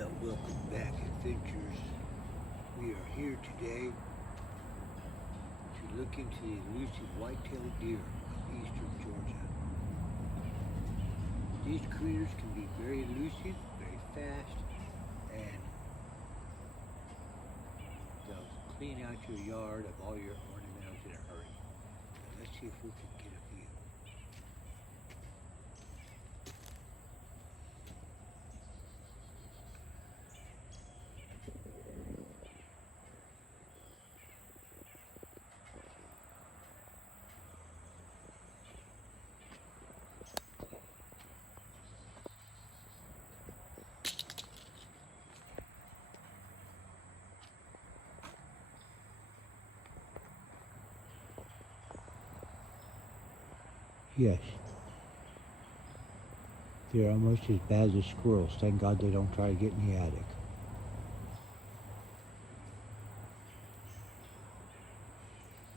Well, welcome back, adventurers. We are here today to look into the elusive white-tailed deer of eastern Georgia. These critters can be very elusive, very fast, and they'll clean out your yard of all your ornamentals in a hurry. Now, let's see if we can get a view. Yes, they're almost as bad as squirrels. Thank God they don't try to get in the attic.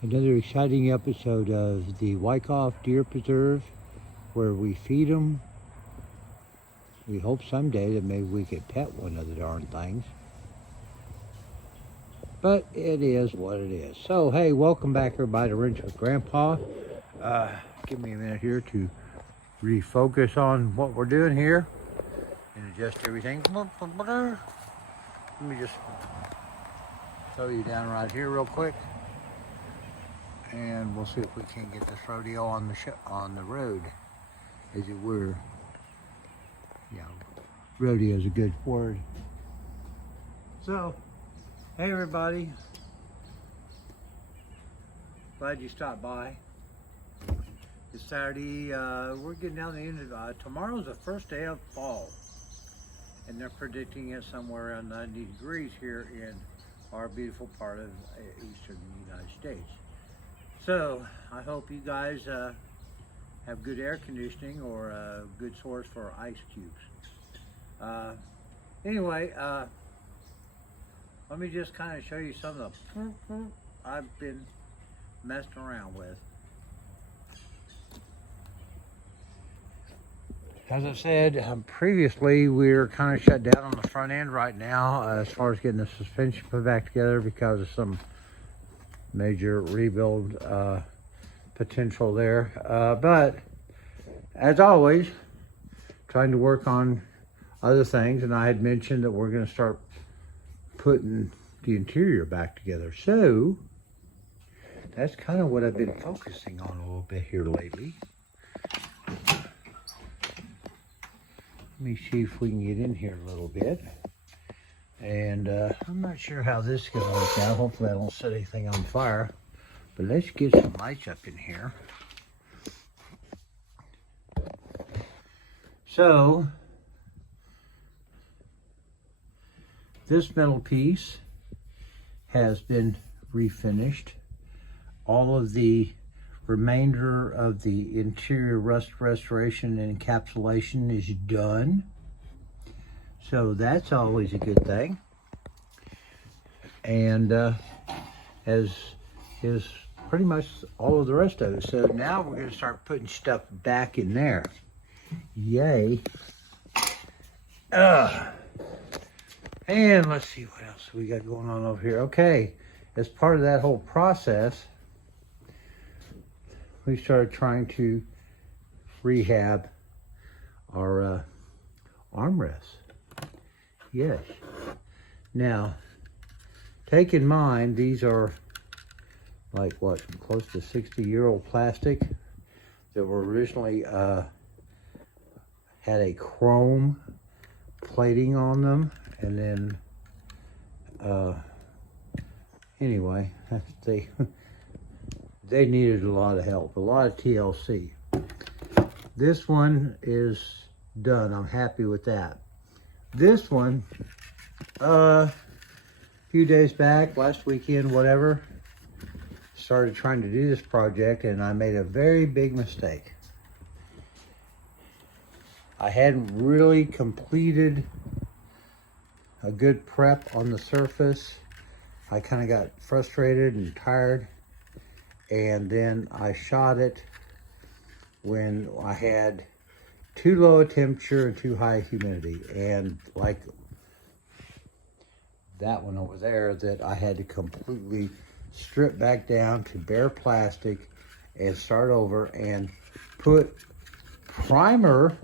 Another exciting episode of the Wyckoff Deer Preserve, where we feed them. We hope someday that maybe we could pet one of the darn things. But it is what it is. So, hey, welcome back everybody to Wrench with Grandpa. Give me a minute here to refocus on what we're doing here and adjust everything. Let me just throw you down right here real quick, and we'll see if we can get this rodeo on the road, as it were. Yeah, rodeo is a good word. So, hey everybody, glad you stopped by. It's Saturday. We're getting down to the end of tomorrow's the first day of fall, and they're predicting it somewhere around 90 degrees here in our beautiful part of eastern United States. So I hope you guys have good air conditioning or a good source for ice cubes. Anyway, let me just kind of show you some of the I've been messing around with. As I said previously, we're kind of shut down on the front end right now as far as getting the suspension put back together because of some major rebuild potential there. But as always, trying to work on other things, and I had mentioned that we're going to start putting the interior back together. So that's kind of what I've been focusing on a little bit here lately. Let me see if we can get in here a little bit. And I'm not sure how this is going to work out. Hopefully I don't set anything on fire. But let's get some lights up in here. So, this metal piece has been refinished. All of the remainder of the interior rust restoration and encapsulation is done. So that's always a good thing. And as is pretty much all of the rest of it. So now we're going to start putting stuff back in there. Yay. And let's see what else we got going on over here. Okay, as part of that whole process, we started trying to rehab our armrests. Yes. Now, take in mind, these are like what, close to 60-year-old plastic that were originally had a chrome plating on them, and then anyway, they needed a lot of help, a lot of TLC. This one is done. I'm happy with that. This one, a few days back, last weekend, whatever, started trying to do this project, and I made a very big mistake. I hadn't really completed a good prep on the surface. I kind of got frustrated and tired, and then I shot it when I had too low a temperature and too high humidity. And like that one over there that I had to completely strip back down to bare plastic and start over and put primer,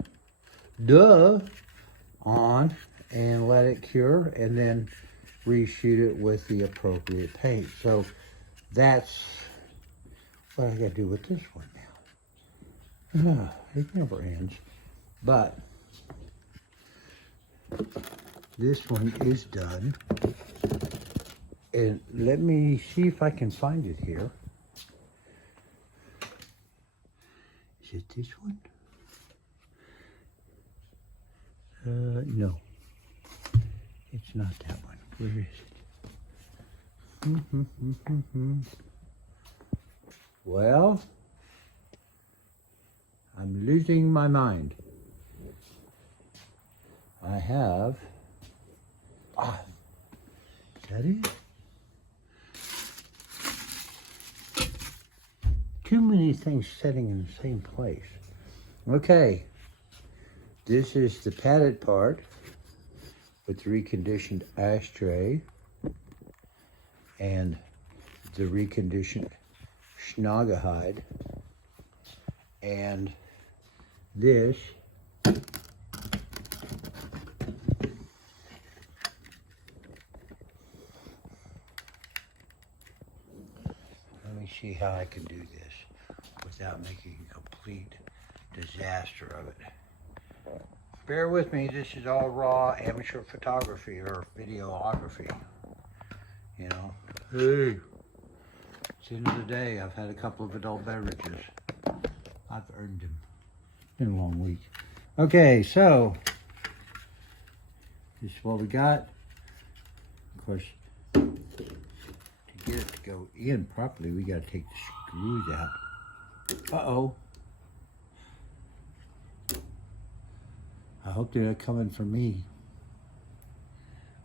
on and let it cure and then reshoot it with the appropriate paint. So that's what I gotta do with this one now. It never ends. But this one is done. And let me see if I can find it here. Is it this one? No. It's not that one. Where is it? Well, I'm losing my mind. I have, is that it? Too many things sitting in the same place. Okay, this is the padded part with the reconditioned ashtray and the reconditioned Schnagahide, and this let me see how I can do this without making a complete disaster of it. Bear with me, this is all raw amateur photography or videography. You know, hey, it's the end of the day. I've had a couple of adult beverages. I've earned them. It's been a long week. Okay, so this is what we got. Of course, to get it to go in properly, we got to take the screws out. Uh-oh. I hope they're not coming for me.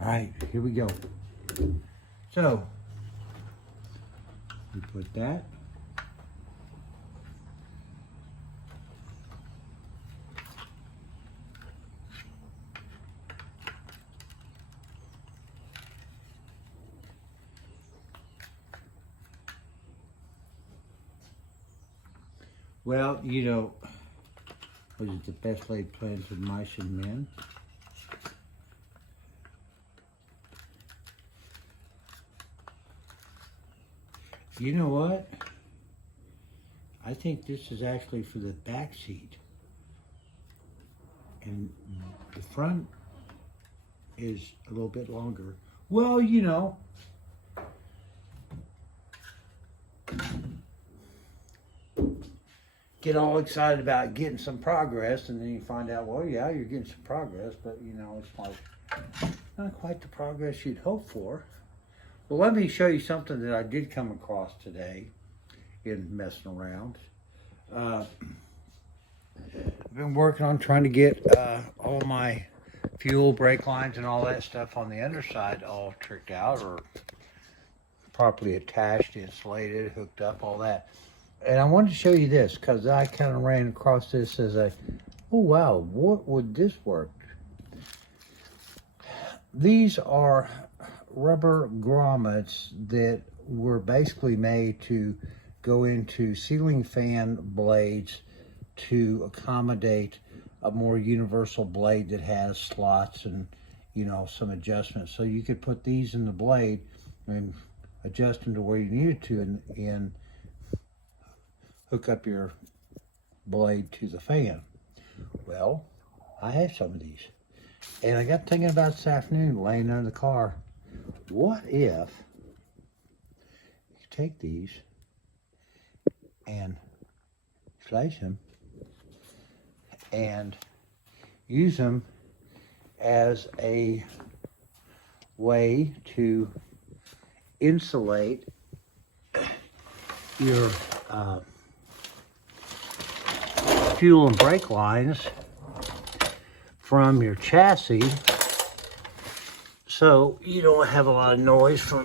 All right, here we go. So, we put that. Well, you know, was it the best laid plans of mice and men? You know what? I think this is actually for the back seat. And the front is a little bit longer. Well, you know. Get all excited about getting some progress, and then you find out, well, yeah, you're getting some progress, but, you know, it's like not quite the progress you'd hope for. Well, let me show you something that I did come across today in messing around. I've been working on trying to get all my fuel, brake lines, and all that stuff on the underside all tricked out or properly attached, insulated, hooked up, all that. And I wanted to show you this because I kind of ran across this as a, oh wow, what would this work? These are rubber grommets that were basically made to go into ceiling fan blades to accommodate a more universal blade that has slots and, you know, some adjustments. So you could put these in the blade and adjust them to where you needed to and hook up your blade to the fan. Well, I have some of these. And I got thinking about this afternoon, laying under the car, what if you take these and slice them and use them as a way to insulate your fuel and brake lines from your chassis, so you don't have a lot of noise from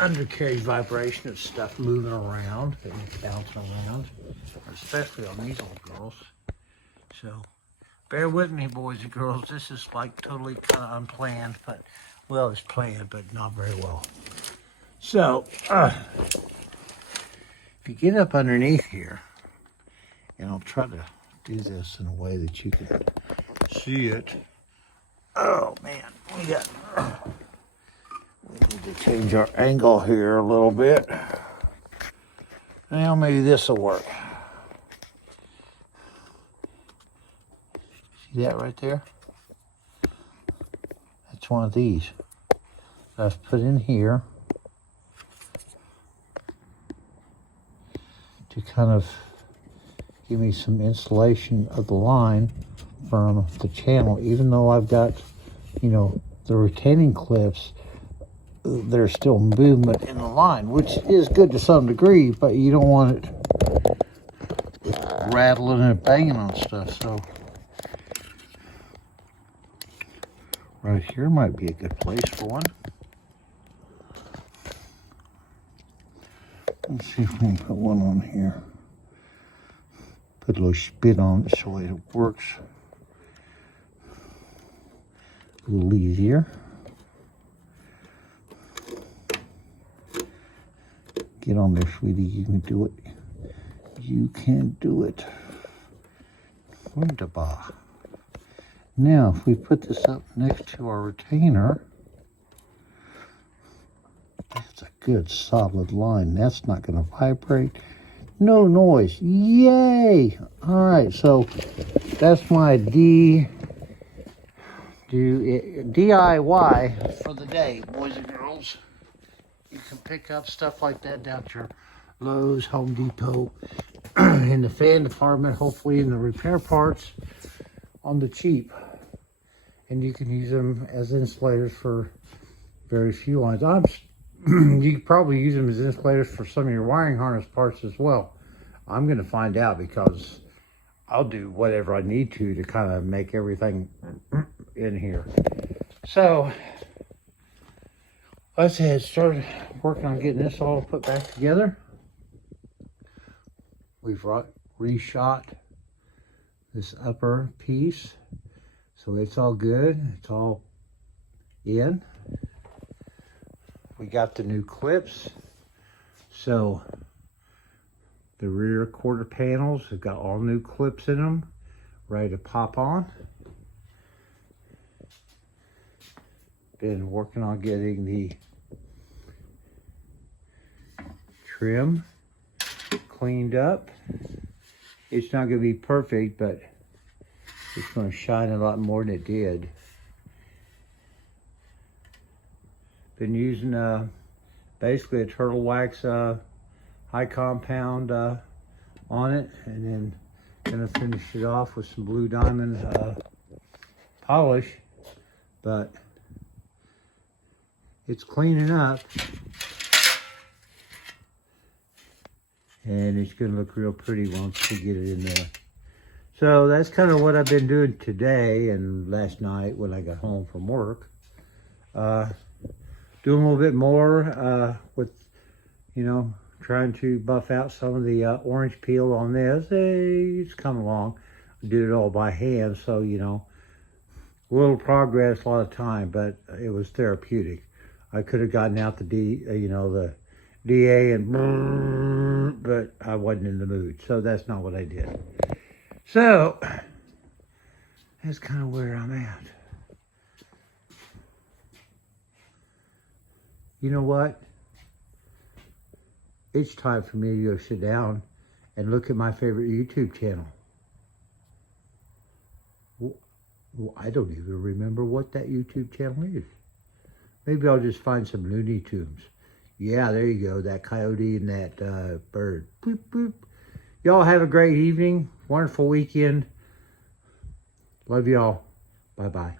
undercarriage vibration of stuff moving around and bouncing around, especially on these old girls. So bear with me, boys and girls. This is like totally kind of unplanned, but Well, it's playing, but not very well. So, if you get up underneath here, and I'll try to do this in a way that you can see it. Oh man, we need to change our angle here a little bit. Now maybe this will work. See that right there? That's one of these that I've put in here to kind of give me some insulation of the line from the channel. Even though I've got, you know, the retaining clips, there's still movement in the line, which is good to some degree, but you don't want it rattling and banging on stuff. So right here might be a good place for one. Let's see if we can put one on here. Put a little spit on it so it works a little easier. Get on there, sweetie. You can do it. You can do it. Wunderbar. Now, if we put this up next to our retainer, that's a good solid line. That's not going to vibrate. No noise. Yay! All right, so that's my DIY for the day, boys and girls. You can pick up stuff like that down at your Lowe's, Home Depot, in the fan department, hopefully in the repair parts on the cheap. And you can use them as insulators for very few lines. You could probably use them as insulators for some of your wiring harness parts as well. I'm going to find out because I'll do whatever I need to kind of make everything in here. So let's start working on getting this all put back together. We've reshot this upper piece, so it's all good. It's all in. We got the new clips, so the rear quarter panels have got all new clips in them, ready to pop on. Been working on getting the trim cleaned up. It's not going to be perfect, but it's going to shine a lot more than it did. Been using basically a turtle wax high compound on it, and then gonna finish it off with some blue diamond polish, but it's cleaning up and it's gonna look real pretty once we get it in there. So that's kind of what I've been doing today and last night when I got home from work. Doing a little bit more with, you know, trying to buff out some of the orange peel on this. It's come along. I did it all by hand, so, you know, a little progress, a lot of time, but it was therapeutic. I could have gotten out the the DA and, but I wasn't in the mood, so that's not what I did. So that's kind of where I'm at. You know what? It's time for me to go sit down and look at my favorite YouTube channel. Well, I don't even remember what that YouTube channel is. Maybe I'll just find some Looney Tunes. Yeah, there you go. That coyote and that bird. Boop, boop. Y'all have a great evening. Wonderful weekend. Love y'all. Bye-bye.